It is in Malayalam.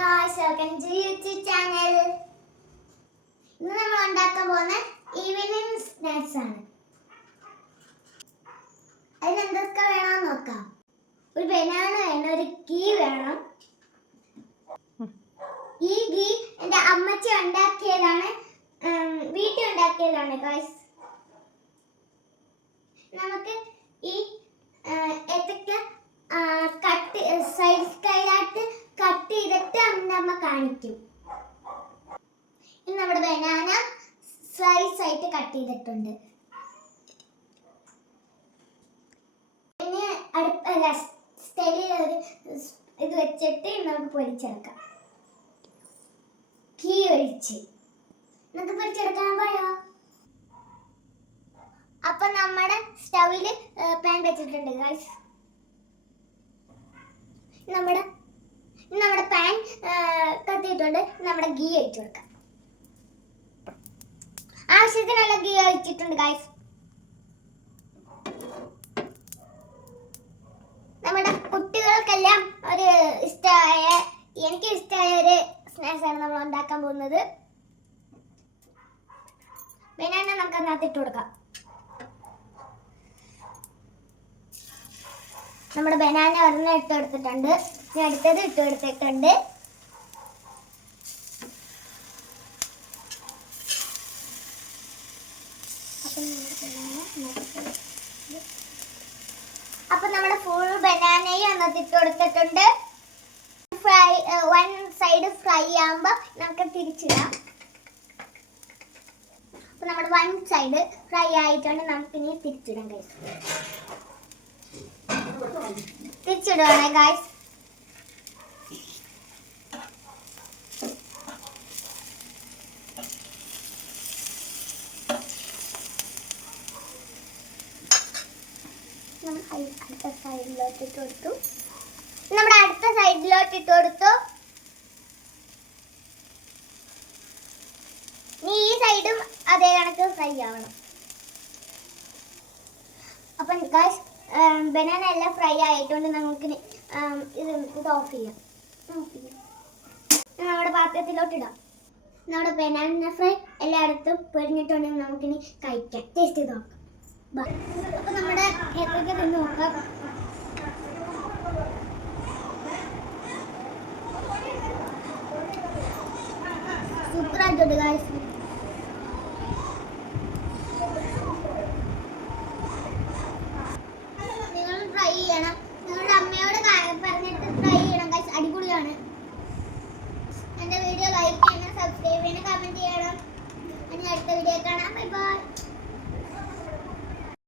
guys, welcome to YouTube channel. ഇന്ന് നമ്മൾ ഉണ്ടാക്കാൻ പോകുന്ന ഈവനിംഗ് സ്നാക്സ് ആണ്. അതിന് എന്തൊക്കെ വേണമെന്ന് നോക്കാം. ഒരു ബനാന വേണം, ഒരു ഗീ വേണം. ഈ ഗീ എൻ്റെ അമ്മച്ചി ഉണ്ടാക്കിയതാണ്, വീട്ടിൽ ഉണ്ടാക്കിയതാണ് ഗൈസ്. നമുക്ക് ഈ ഏത്തക്ക കട്ട് സൈഡിലായിട്ട് കട്ട് ചെയ്തിട്ട് അമ്മ കാണിക്കും. ഇനി നമ്മുടെ ബനാന സ്ലൈസ് ആയിട്ട് കട്ട് ചെയ്തിട്ടുണ്ട്. ഇനി സ്റ്റൈലിൽ ഒരു ഇത് വെച്ചിട്ട് നമുക്ക് പൊരിച്ചെടുക്കാം. ഗീ ഒഴിച്ച് നമുക്ക് പൊരിച്ചെടുക്കാൻ പോയോ? അപ്പൊ നമ്മുടെ സ്റ്റൗവില് പാൻ വെച്ചിട്ടുണ്ട് ഗൈസ്. നമ്മുടെ പാൻ കത്തിയിട്ടുണ്ട്. നമ്മുടെ ഗീ ഒഴിച്ചു കൊടുക്കാം. ആവശ്യത്തിനുള്ള ഗീ ഒഴിച്ചിട്ടുണ്ട് ഗൈസ്. നമ്മുടെ കുട്ടികൾക്കെല്ലാം ഒരു ഇഷ്ടമായ, എനിക്ക് ഇഷ്ടമായ ഒരു സ്നാക്സ് ആണ് നമ്മൾ ഉണ്ടാക്കാൻ പോകുന്നത്. ബനാന നമുക്ക് അതിനകത്ത് ഇട്ട് കൊടുക്കാം. നമ്മുടെ ബനാന ഒരെണ്ണം ഇട്ട് കൊടുത്തിട്ടുണ്ട്. ഇനി അടുത്തത് ഇട്ട് കൊടുത്തിട്ടുണ്ട്. അപ്പൊ നമ്മുടെ ഫുൾ ബനാനയും അതിനകത്ത് ഇട്ട് കൊടുത്തിട്ടുണ്ട്. വൺ സൈഡ് ഫ്രൈ ആകുമ്പോൾ നമുക്ക് തിരിച്ചിടാം. അപ്പൊ നമ്മുടെ വൺ സൈഡ് ഫ്രൈ ആയിട്ടുണ്ട്. നമുക്കിനി തിരിച്ചിടാം ഗൈസ്. തിരിച്ചിടുവാണ് ഗൈസ്. അടുത്ത സൈഡിലോട്ട് ഇട്ട് കൊടുത്തു. നമ്മുടെ അടുത്ത സൈഡിലോട്ട് ഇട്ട് കൊടുത്തു. ഈ സൈഡും അതേ കണക്ക് ഫ്രൈ ആവണം. അപ്പം ഗൈസ് ബനാന എല്ലാം ഫ്രൈ ആയിട്ടുണ്ട്. നമുക്ക് ഇത് ഓഫ് ചെയ്യാം. നമ്മുടെ പാത്രത്തിലോട്ട് ഇടാം. നമ്മുടെ ബനാന ഫ്രൈ എല്ലായിടത്തും പൊരിഞ്ഞിട്ടുണ്ടെങ്കിൽ നമുക്കിനി കഴിക്കാം. ടേസ്റ്റ് ചെയ്ത് നോക്കാം. അപ്പൊ നമ്മുടെ ഏത്തക്ക തിന്ന് നോക്കാം. സൂപ്പർ ആയിട്ടുണ്ട് ഗൈസ്. ട്രൈ ചെയ്യണം. നിങ്ങളുടെ അമ്മയോട് പറഞ്ഞിട്ട് ട്രൈ ചെയ്യണം ഗൈസ്. അടിപൊളിയാണ്. എൻ്റെ വീഡിയോ ലൈക്ക് ചെയ്യണം, സബ്സ്ക്രൈബ് ചെയ്യണം, കമൻറ്റ് ചെയ്യണം. ഇനി അടുത്ത വീഡിയോ കാണാം.